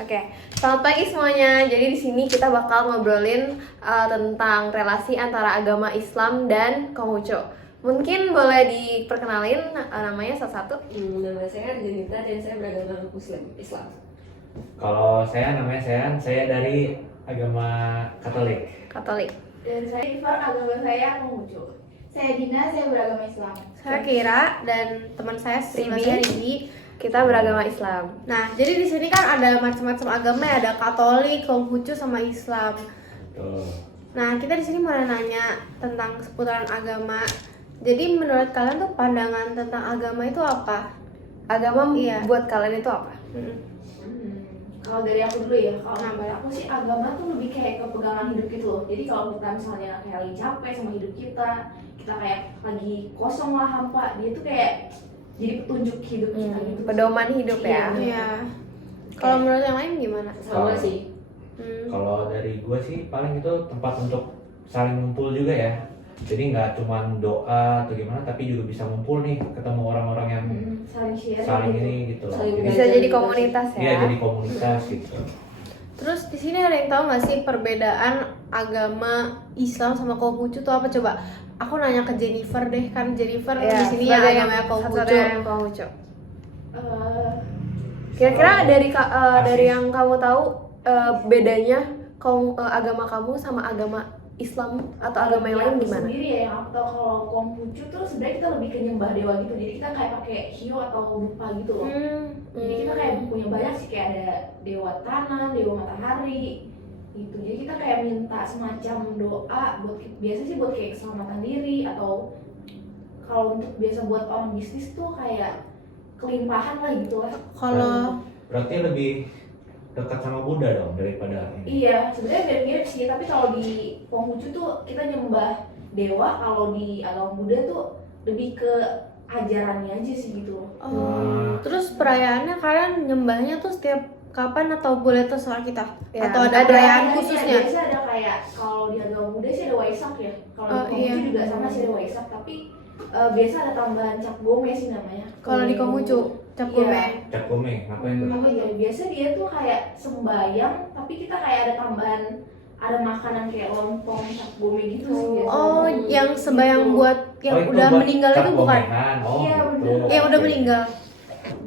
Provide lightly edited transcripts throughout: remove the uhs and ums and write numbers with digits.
Oke, selamat pagi semuanya. Jadi di sini kita bakal ngobrolin tentang relasi antara agama Islam dan Konghucu. Mungkin boleh diperkenalin namanya satu-satu. Nama saya Arjanita dan saya beragama Muslim Islam. Kalau saya namanya saya dari agama Katolik. Katolik. Dan saya Ifar, agama saya Konghucu. Saya Dina, saya beragama Islam. Saya Kira dan teman saya Ribi. Kita beragama Islam. Nah, jadi di sini kan ada macam-macam agama, ada Katolik, Konghucu sama Islam. Betul. Nah, kita di sini mau nanya tentang seputaran agama. Jadi menurut kalian tuh pandangan tentang agama itu apa? Agama Iya. buat kalian itu apa? Kalau dari aku dulu ya, kalau Nah, menurut aku sih agama tuh lebih kayak kepegangan hidup gitu loh. Jadi kalau kita misalnya kayak lagi capek sama hidup kita kayak lagi kosong lah hampa, dia tuh kayak jadi petunjuk hidup kita gitu. Pedoman hidup ya. Iya. Kalau menurut yang lain gimana? Sama sih. Kalau dari gue sih paling itu tempat untuk saling ngumpul juga ya. Jadi nggak cuma doa atau gimana, tapi juga bisa ngumpul nih, ketemu orang-orang yang Saling share saling gitu. ini gitu. Saling Jadi, Bisa belajar jadi juga komunitas ya. iya jadi komunitas gitu. Terus di sini ada yang tahu nggak sih perbedaan agama Islam sama Konghucu tuh apa coba? Aku nanya ke Jennifer deh, kan Jennifer di sini ya sebagai agamanya Konghucu. satu-satunya yang Konghucu. Eh, Kira-kira dari Asis. dari yang kamu tahu bedanya agama kamu sama agama Islam atau agama yang lain aku gimana? sendiri ya, yang aku tahu kalau Konghucu tuh sebenarnya kita lebih ke nyembah dewa gitu. Jadi kita kayak pakai hio atau rupa gitu loh. Jadi kita kayak punya banyak sih, kayak ada dewa tanah, dewa matahari gitu. Jadi kita kayak minta semacam doa buat biasa sih buat kayak keselamatan diri, atau kalau untuk biasa buat orang bisnis tuh kayak kelimpahan lah gitu lah. Kalau Berarti lebih dekat sama Buddha dong daripada ini. Iya, sebenarnya mirip-mirip sih, tapi kalau di Konghucu tuh kita nyembah dewa, kalau di agama Buddha tuh lebih ke ajarannya aja sih gitu. terus perayaannya kalian nyembahnya tuh setiap kapan atau boleh terserah kita? Ya, Atau ada ada perayaan Iya, khususnya? biasa ada kayak kalau di agama Buddha sih ada Waisak ya. Kalau Oh, di Konghucu iya. juga sama sih ada Waisak, tapi biasa ada tambahan Cap Gome sih namanya. Kalau di Konghucu, Cap Iya. Gome. Cap Gome, ngapain tuh? Apa ya? Biasa dia tuh kayak sembayang, tapi kita kayak ada tambahan, ada makanan kayak lontong Cap Gome gitu sih biasa. Oh, yang sembayang Gitu. buat yang Oh, itu udah buat meninggal Cap itu bukan? Gomengan. Oh, Iya, gitu. bener. Yang udah Oke. meninggal.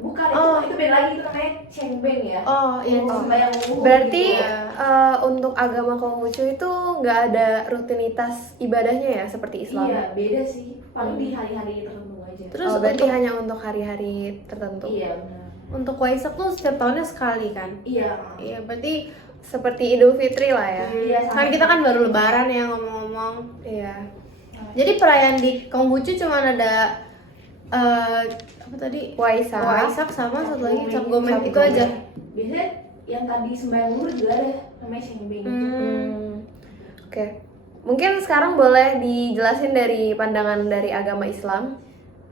Bukan, Oh. itu beda lagi, itu namanya Cengbeng ya. Oh, iya. Oh, sembayang luhur Berarti gitu. untuk agama Konghucu itu nggak ada rutinitas ibadahnya ya seperti Islam. Iya, beda sih. Paling di hari-hari tertentu aja. Terus Berarti untuk, hanya untuk hari-hari tertentu. Iya, benar. untuk Waisak tuh setiap tahunnya sekali kan? Iya. Iya, berarti Seperti Idul Fitri lah ya. Iya, kan kita kan baru lebaran ya ngomong-ngomong. Iya. Jadi perayaan di Konghucu cuma ada apa tadi? Waisak. Waisak sama satu lagi Cap Gome Cap itu Gome. aja. Biasanya yang tadi sembayang luhur juga ada, namanya Cengbeng gitu. Oke. Mungkin sekarang boleh dijelasin dari pandangan dari agama Islam.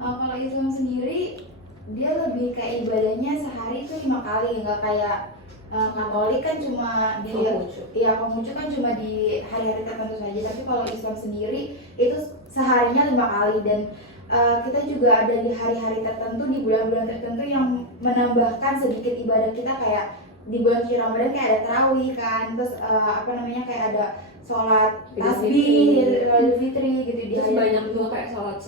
Kalau Islam sendiri dia lebih kayak ibadahnya sehari itu 5 kali, nggak kayak Katolik kan cuma di Konghucu. iya Konghucu kan cuma di hari-hari tertentu saja, tapi kalau Islam sendiri itu seharinya 5 kali. Dan kita juga ada di hari-hari tertentu, di bulan-bulan tertentu yang menambahkan sedikit ibadah kita, kayak di bulan suci Ramadan kayak ada tarawih kan, terus kayak ada sholat Idul tasbih, Fitri. Idul Fitri gitu di Terus hari banyak juga kayak sholat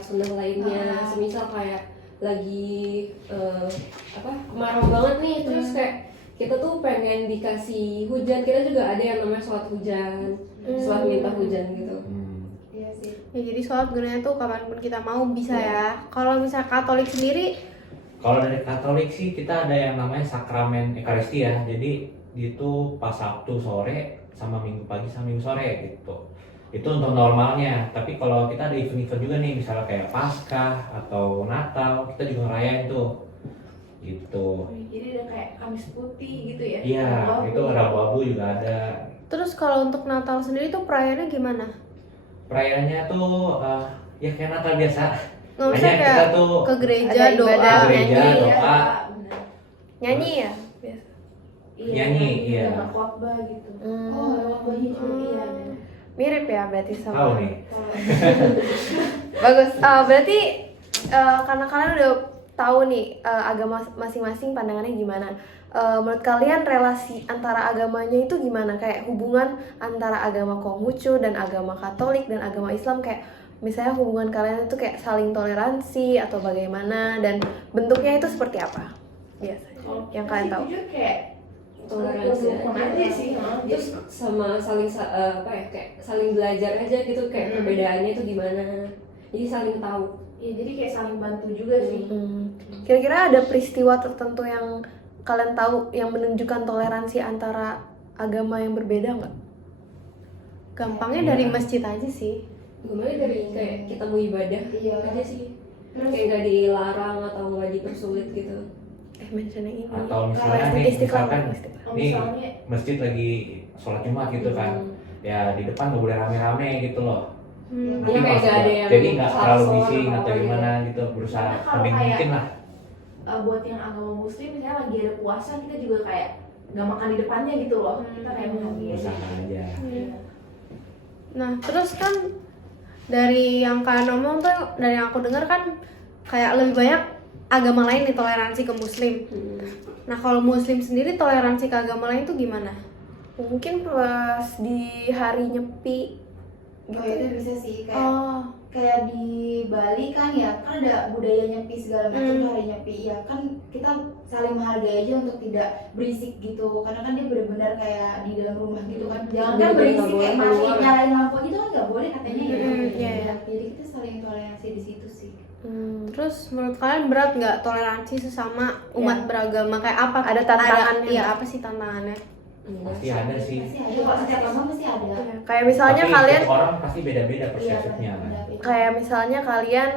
sunnah lainnya. Semisal kayak lagi kemarau banget nih, terus kayak kita tuh pengen dikasih hujan, kita juga ada yang namanya sholat hujan, sholat minta hujan gitu. Iya sih. Ya jadi sholat gunanya tuh kapanpun kita mau bisa ya. Kalau misalnya Katolik sendiri, Kalau dari Katolik sih kita ada yang namanya sakramen Ekaristi ya. Jadi itu pas Sabtu sore sama Minggu pagi sama Minggu sore gitu. Itu untuk normalnya. Tapi kalau kita ada event-event juga nih, misalnya kayak Paskah atau Natal, kita juga ngerayain tuh. Gitu. Jadi ada kayak Kamis Putih gitu ya. Iya, Abu-abu. itu ada abu-abu juga ada. terus kalau untuk Natal sendiri tuh perayaannya gimana? Perayaannya tuh ya kayak Natal biasa. Nggak usah Hanya kita kayak tuh ke gereja ada doa. ibadah, ke gereja, nyanyi, doa. Iya, benar. Nyanyi ya? Biasa. Iya, Nyanyi, iya. ada khotbah gitu. Hmm. Oh, ada khotbahnya juga, iya. benar. Mirip ya berarti sama. tahu nih. Bagus. Berarti karena kalian udah tahu nih agama masing-masing pandangannya gimana. Menurut kalian relasi antara agamanya itu gimana? Kayak hubungan antara agama Konghucu dan agama Katolik dan agama Islam, kayak misalnya hubungan kalian itu kayak saling toleransi atau bagaimana, dan bentuknya itu seperti apa biasanya yang kalian tahu? Jujur kayak Toleransi rukun aja sih, terus sama saling apa ya, kayak saling belajar aja gitu, kayak perbedaannya itu gimana, jadi saling tahu. ya jadi kayak saling bantu juga sih. Kira-kira ada peristiwa tertentu yang kalian tahu yang menunjukkan toleransi antara agama yang berbeda nggak? Gampangnya dari masjid aja sih. Gimana dari kayak kita mau ibadah aja sih, kayak nggak dilarang atau nggak dipersulit gitu. Mention yang ini. Atau misalnya nih, Istiqlal. misalkan Oh, nih misalnya masjid lagi sholat Jumat gitu kan, ya di depan nggak boleh rame-rame gitu loh. Jadi Jadi kayak nggak ada yang jadi nggak salah terlalu sholat bising atau atau apa gimana gitu, berusaha Karena kalau lebih kayak- mungkin lah. buat yang agama muslim misalnya lagi ada puasa, kita juga kayak nggak makan di depannya gitu loh, kita kayak menghargai aja. Berusaha aja. Iya. Nah, terus kan dari yang kalian ngomong tuh, dari yang aku dengar kan kayak lebih banyak agama lain nih toleransi ke muslim. Nah, kalau muslim sendiri toleransi ke agama lain tuh gimana? Mungkin pas di hari nyepi Oh gitu. itu bisa sih, kayak Oh, kayak di Bali kan ya, kan ada budaya nyepi segala macam tuh hari nyepi ya kan, kita saling menghargai aja untuk tidak berisik gitu, karena kan dia benar-benar kayak di dalam rumah gitu kan, jangan kan Bener-bener berisik nggak kayak boleh masih keluar. nyalain lampu gitu kan nggak boleh katanya ya. iya, iya. Jadi kita saling toleransi di situ sih. Terus menurut kalian berat nggak toleransi sesama umat beragama? Kayak apa? Ada tantangannya Iya, nggak? apa sih tantangannya? Pasti ada sih. Pasti ada, kalau setiap agama pasti ada. Kayak misalnya Tapi kalian tiap orang pasti beda-beda Iya, persepsinya kan. beda-beda. kayak misalnya kalian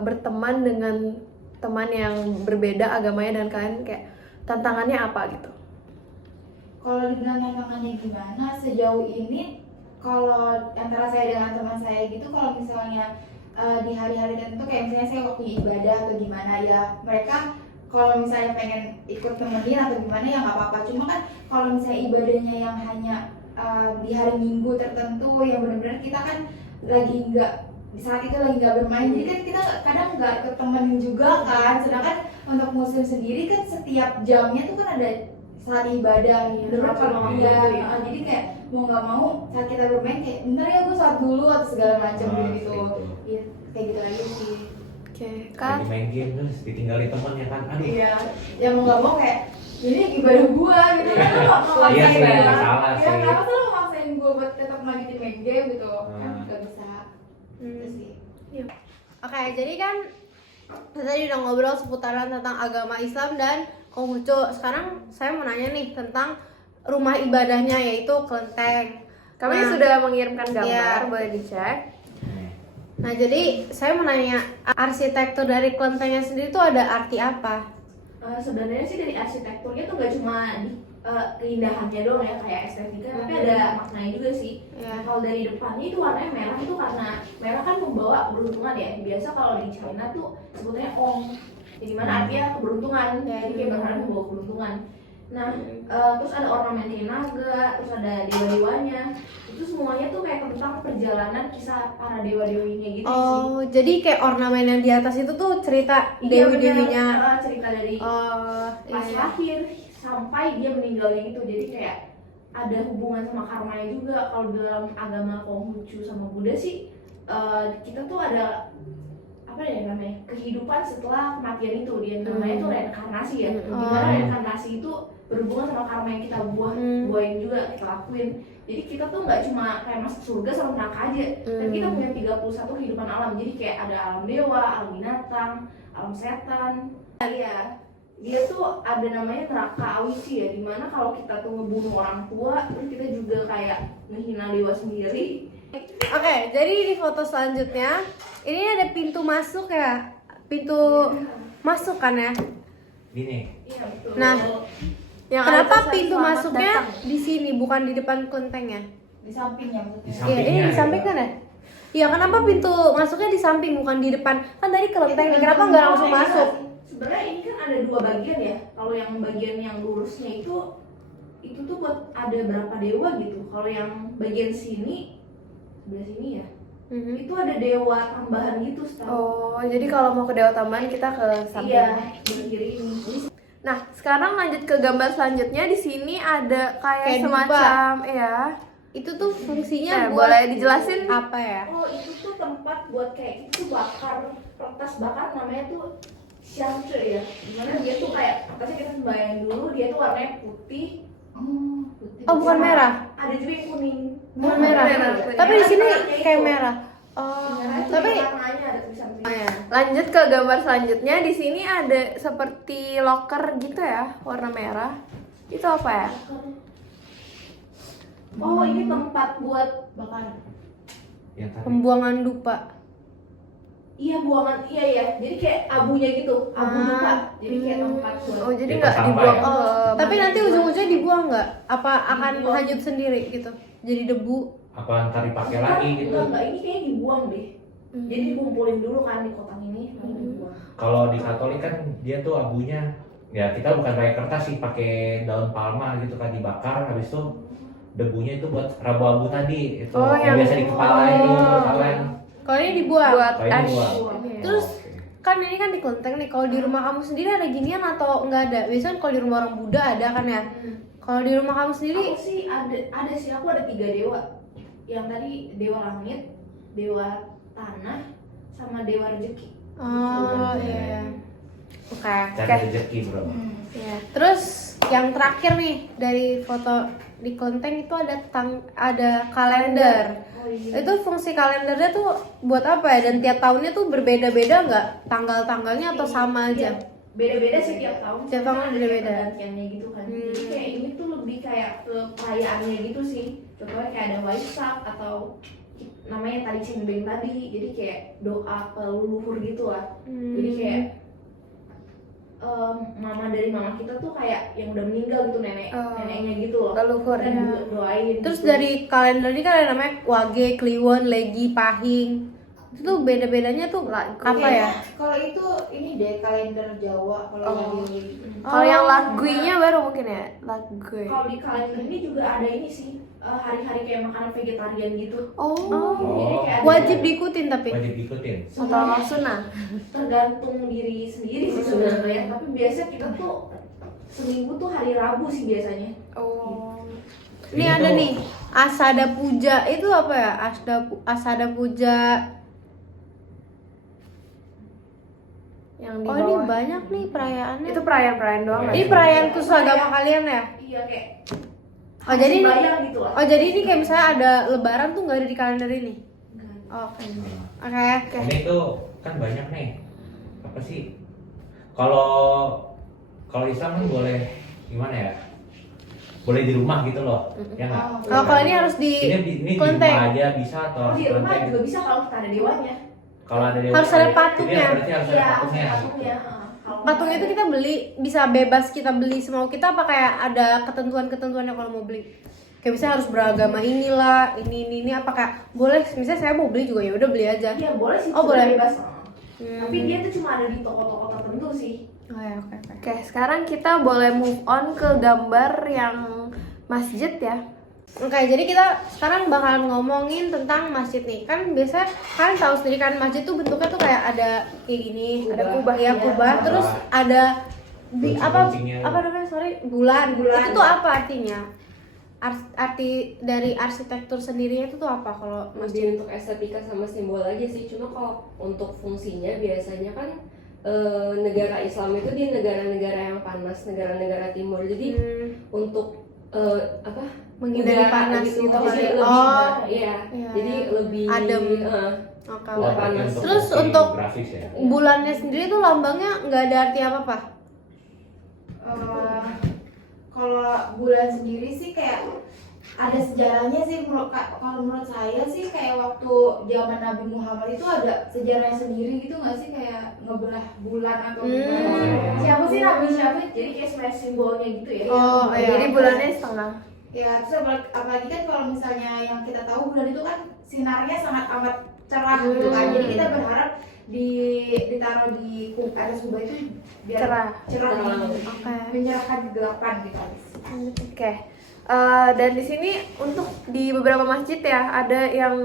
berteman dengan teman yang berbeda agamanya dan kalian kayak tantangannya apa gitu? Kalau dibilang tantangannya gimana, sejauh ini kalau antara saya dengan teman saya gitu, kalau misalnya di hari-hari tertentu kayak misalnya saya waktu ibadah atau gimana ya, mereka kalau misalnya pengen ikut temenin atau gimana ya nggak apa-apa. Cuma kan kalau misalnya ibadahnya yang hanya di hari Minggu tertentu yang benar-benar kita kan lagi nggak, di saat itu lagi nggak bermain, jadi kan kita kadang nggak ikut temenin juga kan. Sedangkan untuk muslim sendiri kan setiap jamnya tuh kan ada saat ibadah ya. Bener, kalau mau Iya, gitu ya. jadi kayak mau nggak mau saat kita bermain kayak bentar ya gue sholat dulu atau segala macam Nah, gitu. gitu. Iya, kayak gitu aja sih. Oke, Lagi main game terus ditinggalin temennya kan, aduh. Iya, ya mau nggak mau kayak ini ibadah gua gitu kan, lu nggak mau Iya sih, maksain nggak salah ya sih. kenapa tuh lu maksain gua buat tetap lanjutin main game gitu kan Hmm. nggak bisa. Itu sih. Oke, jadi kan kita tadi udah ngobrol seputaran tentang agama Islam dan Konghucu. Sekarang saya mau nanya nih tentang rumah ibadahnya, yaitu kelenteng. kami Nah, sudah mengirimkan gambar, Iya. boleh dicek. Nah, jadi saya mau nanya, arsitektur dari kelentengnya sendiri tuh ada arti apa? Sebenarnya sih dari arsitekturnya tuh nggak cuma di keindahannya doang ya, kayak estetika, tapi ada maknanya juga sih. Ya. Kalau dari depannya itu warnanya merah, itu karena merah kan membawa keberuntungan ya. Biasa kalau di China tuh sebutnya Ong, jadi mana artinya keberuntungan, jadi kayak berharap membawa keberuntungan. Nah, terus ada ornamennya naga, terus ada dewa-dewanya. Itu semuanya tuh kayak tentang perjalanan kisah para dewa-dewinya gitu sih. Oh, jadi kayak ornamen yang di atas itu tuh cerita Iya, dewi-dewinya. bener. Cerita dari Oh, pas iya. lahir sampai dia meninggalnya gitu, jadi kayak ada hubungan sama karmanya juga. Kalau dalam agama Konghucu sama Buddha sih kita tuh ada apa ya namanya, kehidupan setelah kematian itu, dia namanya tuh reinkarnasi ya. Dimana reinkarnasi itu berhubungan sama karma yang kita buahin juga, kita lakuin. Jadi kita tuh nggak cuma kayak masuk surga sama neraka aja, tapi kita punya 31 kehidupan alam. Jadi kayak ada alam dewa, alam binatang, alam setan. Iya, dia tuh ada namanya neraka awisi ya, dimana kalau kita tuh ngebunuh orang tua, terus kita juga kayak menghina dewa sendiri. Oke, jadi di foto selanjutnya ini ada pintu masuk ya, pintu masuk kan ya. Gini, Iya betul. Nah, Yang ada kenapa tulisan pintu selamat masuknya datang. di sini bukan di depan kelentengnya? Di sampingnya maksudnya. Di Iya, sampingnya ini di ya. samping kan ya? Iya, kenapa pintu masuknya di samping bukan di depan? Kan tadi kelenteng, kenapa nggak langsung masuk? Sebenarnya ini kan ada dua bagian ya. Kalau yang bagian yang lurusnya itu tuh buat ada berapa dewa gitu. Kalau yang bagian sini, sebelah sini ya, itu ada dewa tambahan gitu setahu. Oh, jadi kalau mau ke dewa tambahan kita ke samping. Iya, di kiri ini. Nah, sekarang lanjut ke gambar selanjutnya. Di sini ada kayak Kayak semacam ya. Itu tuh fungsinya buat Boleh dijelasin? apa ya? Oh, itu tuh tempat buat kayak itu bakar kertas bakar, namanya tuh syamce ya. Dimana dia tuh kayak kertasnya kita sembahyang dulu, dia tuh warnanya putih. Putih. Oh, bukan Sama merah. Ada juga yang kuning. Bukan merah. merah. Tapi di sini Warnanya kayak itu. merah. Oh, Merah itu tapi warnanya ada tulisan oh, ya. Lanjut ke gambar selanjutnya. Di sini ada seperti loker gitu ya, warna merah. Itu apa ya? Oh, ini tempat buat bakar. Yang tadi. Pembuangan dupa. Iya, buangan. Iya. Jadi kayak abunya gitu, abu Ah. lupa. Jadi kayak tempat buat. Oh, jadi Itu nggak sampah dibuang ya? ke Tapi nanti ujung-ujungnya dibuang nggak? Apa akan Dibuang. hanyut sendiri gitu? Jadi debu. Apa ntar dipakai lagi gitu? Enggak, ini kayaknya dibuang deh. Jadi dikumpulin dulu kan di kotak ini, lalu dibuang. Kalau di Katolik kan dia tuh abunya ya kita bukan pakai kertas sih, pakai daun palma gitu kan dibakar, habis itu debunya itu buat rabu-abu tadi itu Oh, yang yang- biasa di kepala itu kalian. Kalau ini dibuang. buat Oh, ini ash. buang. Iya. Terus Oke. kan ini kan di kelenteng nih. Kalau di rumah kamu sendiri ada ginian atau nggak ada? Biasanya kalau di rumah orang Buddha ada kan ya. Kalau di rumah kamu sendiri, Aku sih ada sih, aku ada 3 dewa. Yang tadi dewa langit, dewa tanah, sama dewa rezeki. oh iya. Oke. Cari rezeki bro. Iya. Terus yang terakhir nih dari foto di kelenteng itu ada kalender. Oh iya. Itu fungsi kalendernya tuh buat apa ya? Dan tiap tahunnya tuh berbeda-beda nggak? Tanggal-tanggalnya atau sama aja? Iya, beda-beda sih tiap tahun. Tiap tahun Ada beda-beda. kayak pergantiannya gitu kan. Jadi kayak ini tuh lebih kayak ke perayaannya gitu sih. Contohnya kayak ada Waisak atau namanya tadi Cenbeng tadi. Jadi kayak doa ke leluhur gitu lah. Jadi kayak mama dari mama kita tuh kayak yang udah meninggal gitu, neneknya gitu loh. Leluhur Kita ya. doain. Terus gitu. dari kalender ini kan ada namanya Wage, Kliwon, Legi, Pahing. Itu tuh beda-bedanya tuh apa ya? Kalau itu ini deh kalender Jawa kalau lagi Kalau yang laguinya baru mungkin ya, lagui. Kalau di kalender ini juga ada ini sih, hari-hari kayak makanan vegetarian gitu. Oh, Jadi kayak ada- Wajib diikutin tapi. Wajib ikutin. atau sunnah. tergantung diri sendiri sih sebenarnya. Tapi biasanya kita tuh seminggu tuh hari Rabu sih biasanya. Oh, Ini ada tuh- nih Asada Puja. Itu apa ya? Asada Puja. yang di Oh, ini bawah. banyak nih perayaannya. Itu perayaan-perayaan doang nggak Ini sih? perayaan khusus agama kalian ya? Iya kayak Oh, jadi ini- bayang gitu lah. Oh, jadi ini kayak misalnya ada lebaran tuh nggak ada di kalender ini? Enggak. Oh, oke. Nah, Oke. ini tuh kan banyak nih. Apa sih? Kalau Islam kan boleh gimana ya? Boleh di rumah gitu loh. Ya nggak? Kalau ini harus di ini di kelenteng. rumah aja bisa atau Oh, di rumah kelenteng? juga bisa kalau kita ada dewanya. Kalau ada dewa Harus ada patungnya. Ini berarti harus ada Iya, patungnya. patungnya. Patung itu kita beli, bisa bebas kita beli semau kita apa kayak ada ketentuan-ketentuannya kalau mau beli? Kayak misalnya harus beragama inilah, ini apa kayak boleh misalnya saya mau beli juga ya udah beli aja. Iya boleh sih. Oh, sebenarnya boleh. bebas. Hmm. Tapi dia tuh cuma ada di toko-toko tertentu sih. Oh ya, oke. Oke, sekarang kita boleh move on ke gambar yang masjid ya. Oke, jadi kita sekarang bakalan ngomongin tentang masjid nih. Kan biasa kalian tahu sendiri kan masjid tuh bentuknya tuh kayak ada kayak gini, ada kubah ya, kubah, terus ada Kuncing-kuncingnya. apa namanya? Sorry, bulan. Itu tuh apa artinya? Arti dari arsitektur sendirinya itu tuh apa kalau masjid? Lebih untuk estetika sama simbol aja sih. Cuma kalau untuk fungsinya biasanya kan negara Islam itu di negara-negara yang panas, negara-negara timur. Jadi untuk apa? Menghindari udara panas gitu jadi kali. lebih Oh, iya. iya. Jadi lebih Adem. Nggak Oke. panas. Terus fungsi untuk grafis ya. Bulannya sendiri tuh lambangnya nggak ada arti apa-apa. kalau bulan sendiri sih kayak ada sejarahnya sih kalau menurut saya sih kayak waktu zaman Nabi Muhammad itu ada sejarahnya sendiri gitu nggak sih kayak ngebelah bulan atau gimana? Siapa sih Nabi siapa? Jadi kayak sebenarnya simbolnya gitu ya. Oh, iya. Jadi bulannya setengah. Ya terus apalagi kan kalau misalnya yang kita tahu bulan itu kan sinarnya sangat amat cerah gitu kan. Jadi kita berharap ditaruh di atas kubah itu biar Cerah. Cerah. Oke. menyerahkan kegelapan gitu. Oke. Dan di sini untuk di beberapa masjid ya ada yang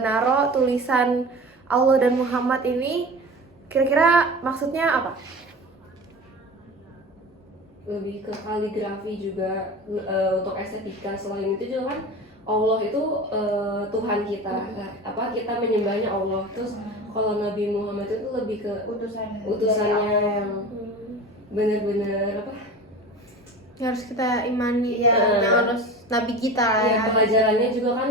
naro tulisan Allah dan Muhammad ini, kira-kira maksudnya apa? Lebih ke kaligrafi juga, untuk estetika. Selain itu juga kan Allah itu Tuhan kita, kita menyembahnya Allah. Terus kalau Nabi Muhammad itu lebih ke utusannya yang benar-benar yang harus kita imani, Iya. yang harus nabi kita lah ya. pelajarannya juga kan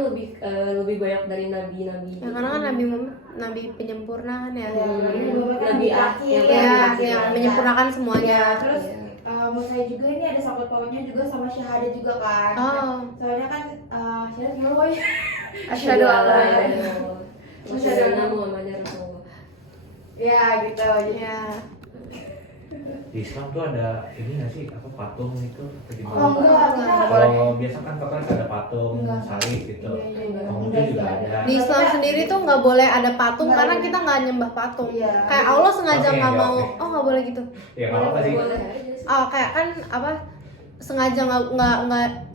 lebih banyak dari nabi-nabi. Ya, karena kan Nabi Muhammad nabi penyempurna kan ya. Nabi akhir. Yang menyempurnakan semuanya. Terus menurut saya juga ini ada sangkut pautnya juga sama syahadat juga kan. Oh. Soalnya kan syahadat gimana boy? Asyhadu an la ilaha illallah wa asyhadu anna Muhammadar Rasulullah. Ya gitu. Ya. Di Islam tuh ada ini nggak sih apa patung itu? Oh enggak, kita Kalau biasa kan katolik ada patung, Enggak. salib gitu. Iya. Konghucu juga ada. Di Islam sendiri tuh nggak boleh ada patung karena kita nggak nyembah patung. Iya. Kayak Allah sengaja Oke, nggak oke, mau, oke. oh nggak boleh gitu. Ya nggak apa-apa sih. Boleh aja sih. Oh kayak kan apa sengaja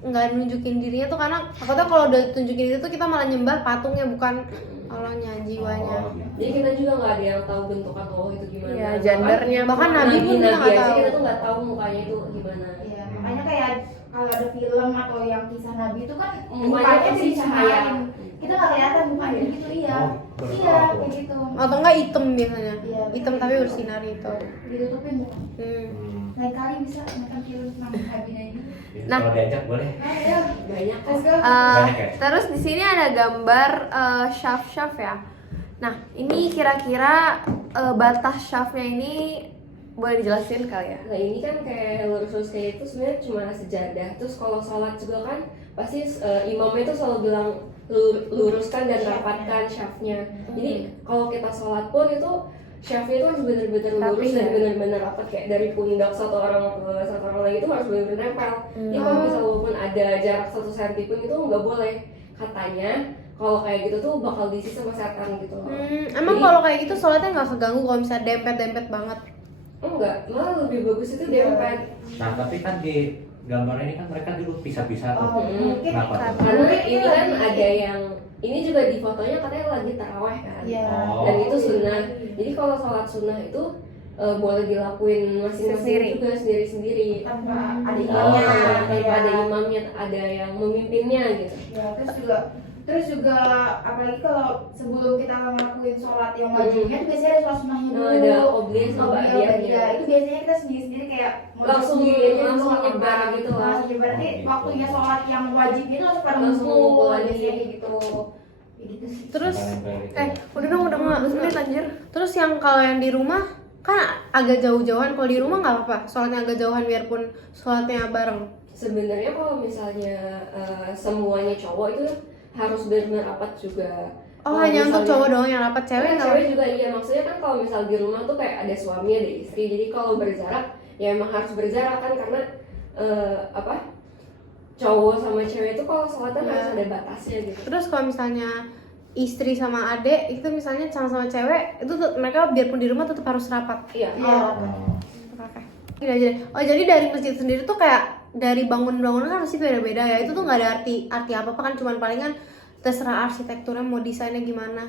nggak nunjukin dirinya tuh karena takutnya kalau udah tunjukin itu tuh kita malah nyembah patungnya bukan Allahnya, jiwanya. Oh, gitu. Jadi kita juga nggak ada yang tahu bentuk atau Allah itu gimana. Iya, gendernya Bahkan Nabi pun kita Nabi nggak aja tahu. kita tuh nggak tahu mukanya itu gimana. Iya, makanya kayak kalau ada film atau yang kisah Nabi itu kan Mukanya mukanya sih cahaya. kita nggak kelihatan mukanya gitu, iya. Oh, baru Iya, tahu. kayak gitu. Atau enggak hitam biasanya. Iya. Hitam tapi bersinar itu. Ditutupin muka. Hmm. Lain kali bisa nonton film tentang Nabi ini. Ya, Nah. kalau diajak boleh. Ya, Banyak kok. let's go. Banyak ya? Terus di sini ada gambar shaft ya. Nah, ini kira-kira batas shaftnya ini boleh dijelasin kali ya? Nah ini kan kayak lurus-lurus kayak itu sebenarnya cuma sejadah. Terus kalau sholat juga kan pasti imamnya itu selalu bilang luruskan dan rapatkan shaftnya. Jadi kalau kita sholat pun itu shaftnya itu harus benar-benar lurus Rapi, dan ya? benar-benar rapat, kayak dari pundak satu orang ke satu orang lagi itu harus benar-benar nempel. Jadi kalau misalnya walaupun ada jarak 1 cm pun itu nggak boleh, katanya kalau kayak gitu tuh bakal diisi sama setan gitu. Emang Jadi- kalau kayak gitu sholatnya nggak keganggu kalau misalnya dempet-dempet banget. Enggak, malah lebih bagus itu dempet. Nah tapi kan di gambar ini kan mereka dulu pisah-pisah tuh. Oh, mungkin Kenapa tuh? Karena Mungkin ini ini kan lagi- ada yang ini juga di fotonya katanya lagi taraweh kan. Iya. Oh. Dan itu sunnah. Jadi kalau sholat sunnah itu boleh dilakuin masing-masing Sendiri. juga sendiri-sendiri. tanpa ada Oh, imamnya. Tanpa ada imamnya, ada yang memimpinnya gitu. Ya, terus juga apalagi kalau sebelum kita ngelakuin sholat yang wajibnya tuh biasanya ada sholat sunnahnya dulu. Ada obliya sama Obliya, ba'diyahnya. ba'diyah. Itu biasanya kita sendiri-sendiri kayak Langsung sendiri aja langsung dulu, nyebar gitu lah. langsung nyebar. Nanti Oh, gitu. waktunya sholat yang wajib itu langsung pada Langsung ngumpul ngumpul lagi. biasanya kayak gitu. Kayak gitu sih. Terus Udah dong, udah 15 menit anjir. terus yang kalau yang di rumah kan agak jauh-jauhan, kalau di rumah nggak apa-apa sholatnya agak jauhan biarpun sholatnya bareng. Sebenarnya kalau misalnya semuanya cowok itu harus benar-benar rapat juga. Oh Kalau hanya untuk misalnya- cowok doang yang rapat, cewek Cewek, nggak? cewek juga iya, maksudnya kan kalau misal di rumah tuh kayak ada suami ada istri, jadi kalau berjarak ya emang harus berjarak kan, karena cowok sama cewek itu kalau sholat kan Iya. harus ada batasnya gitu. Terus kalau misalnya istri sama adek itu misalnya sama-sama cewek itu mereka biarpun di rumah tetap harus rapat. Iya. Iya. Oke. Gini aja deh. Oh jadi dari masjid sendiri tuh kayak dari bangunan kan pasti beda-beda ya. Itu tuh nggak ada arti apa-apa kan, cuman palingan terserah arsitekturnya mau desainnya gimana.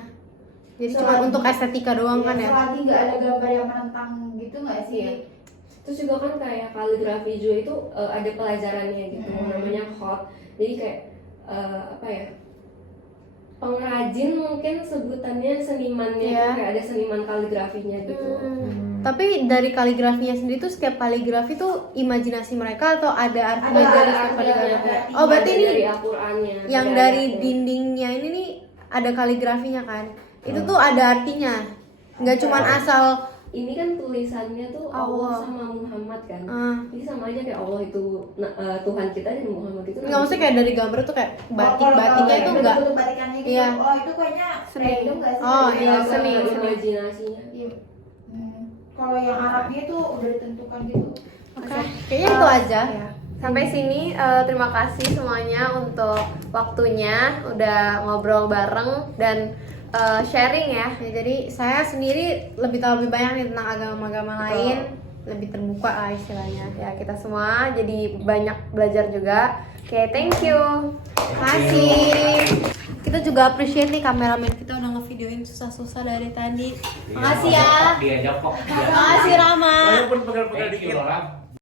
Jadi cuma Selagi- untuk estetika doang kan ya. Selagi nggak ada gambar yang menentang gitu nggak sih? Iya. Terus juga kan kayak kaligrafi juga itu ada pelajarannya gitu, namanya hot. Jadi kayak pengrajin mungkin sebutannya senimannya, Iya. kayak ada seniman kaligrafinya gitu. Tapi dari kaligrafinya sendiri tuh setiap kaligrafi tuh imajinasi mereka atau ada artinya Ada dari setiap artinya, kaligrafi? ada Oh berarti Ada ini dari Al-Qur'annya. yang ada dari ayatnya. dindingnya ini nih ada kaligrafinya kan? Itu tuh ada artinya, nggak cuman asal. Ini kan tulisannya tuh Allah Allah. sama Muhammad kan. Ah. Jadi sama aja kayak Allah itu Tuhan kita dan Muhammad itu. Nggak maksudnya kayak dari gambar tuh kayak batik-batiknya itu enggak. Bentuk batikannya gitu. Iya. Oh itu kayaknya Seni. random nggak sih? Oh, Dari iya, gambar? seni. Imajinasinya. Iya. Kalau yang Arabnya itu udah ditentukan gitu. Oke, kayaknya itu aja. Ya. Sampai sini terima kasih semuanya untuk waktunya udah ngobrol bareng dan sharing ya. Ya, jadi saya sendiri lebih tahu lebih banyak nih tentang agama-agama lain, lebih terbuka lah istilahnya. Ya, kita semua jadi banyak belajar juga. Oke, thank you. Terima kasih. kita juga appreciate nih kameramen kita udah ngevideoin susah-susah dari tadi. Iya, Makasih ya. Dia jokok. Makasih Rama. Walaupun pegal-pegal Thank you, dikit. Ram.